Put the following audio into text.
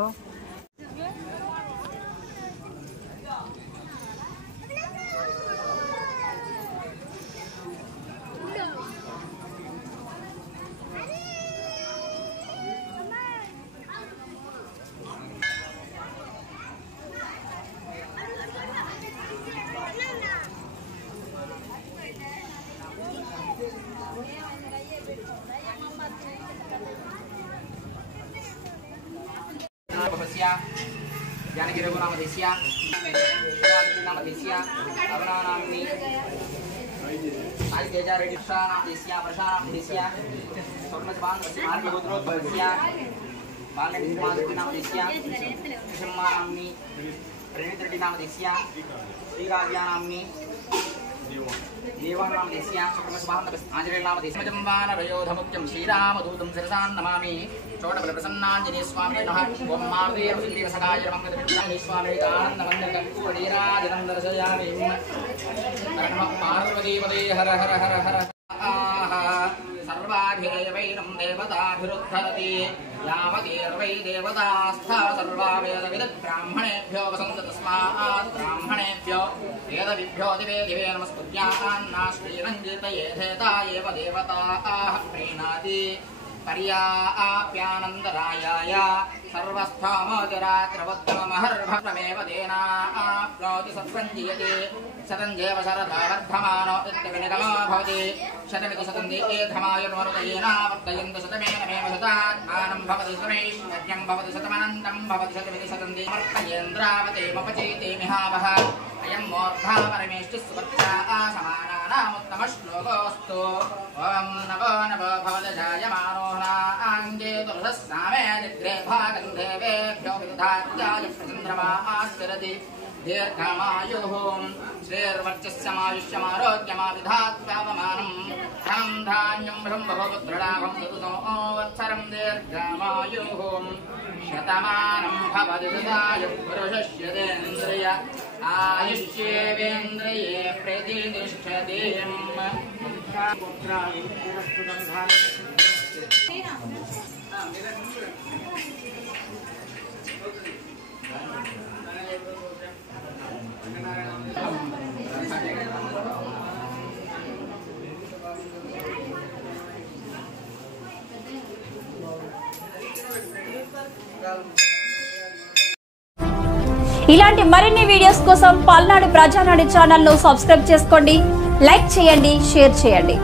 లో ज्ञानगिरिनामदेश्या नामदेश्या अवनानाम्नि आदितेजा रेडिक्षा नामदेश्या वर्षानामदेश्या स्वर्णजबान्धस्य मार्गगोत्रोद्भवस्य बालनेत्रिनामदेश्या शम्मानाम्नि प्रणितरेड्डिनामदेश्या श्रीराज्यानाम्नि देवानामदेश्या सुक्रमसबान्धस्य आञ्जनेयनामदेश्या जम्बानरयोधमुख्यं श्रीरामदूतं शिरसान् नमामि चोटबलप्रसन्नाञ्जनेय स्वामिने नमः ओं मारुतीर्वसुग्रीवसखाय नमः स्वामी आनन्दमन्दिरकर्पूरनीराजनं दर्शयामि नमः पार्वतीपदे हर हर हर हर सर्वाभिदेवैनं देवताभिरुद्धरति यावतीर्वै देवतास्था सर्वा वेदविद्ब्राह्मणेभ्यो वसन्त तस्मात् ब्राह्मणेभ्यो वेदविभ्यो दिवे दिवे नमस्कुर्यान्ना श्रीरञ्जितये धेता एव देवताः प्रीणाति पर्याप्यानन्दरायाय सर्वस्थामोदिरात्रवद्गमहर्भमेव तेनाप्नोति सत्सञ्जीयते शतञ्जेव शरदा वर्धमानो इत्यविनिगमो भवति शतमिति शतञ्जेधमायुर्मरुतयेन वर्धयन्त शतमेन मेव शतात्मानं भवति शतमैश्वर्यं भवति शतमनन्तं भवति शतमिति शतञ्जेमर्कयेन्द्रावतेमपचेते मिहावः अयं मूर्धा परमेष्टिस्वच्छा समानानामुत्तमश्लोकोऽस्तु ॐ नवो नवो भवदजायमानोऽनाङ्गे तुलसस्नामे निद्रे भागं देवेभ्यो विदधात्याय प्रचन्द्रमास्तिरति दीर्घमायुः श्रीर्वर्चस्यमायुष्यमारोग्यमाविधात्यावमानं धनं धान्यं ब्रह्मभोपुत्रलाभं संवत्सरं दीर्घमायुः शतमानं भवति सदायुः पुरुषस्येन्द्रिय आयुष्येवेन्द्रिये प्रतिष्ठति ఇలాంటి మరిన్ని వీడియోస్ కోసం పల్నాడు ప్రజానాడి ఛానల్ ను సబ్స్క్రైబ్ చేసుకోండి, లైక్ చేయండి, షేర్ చేయండి.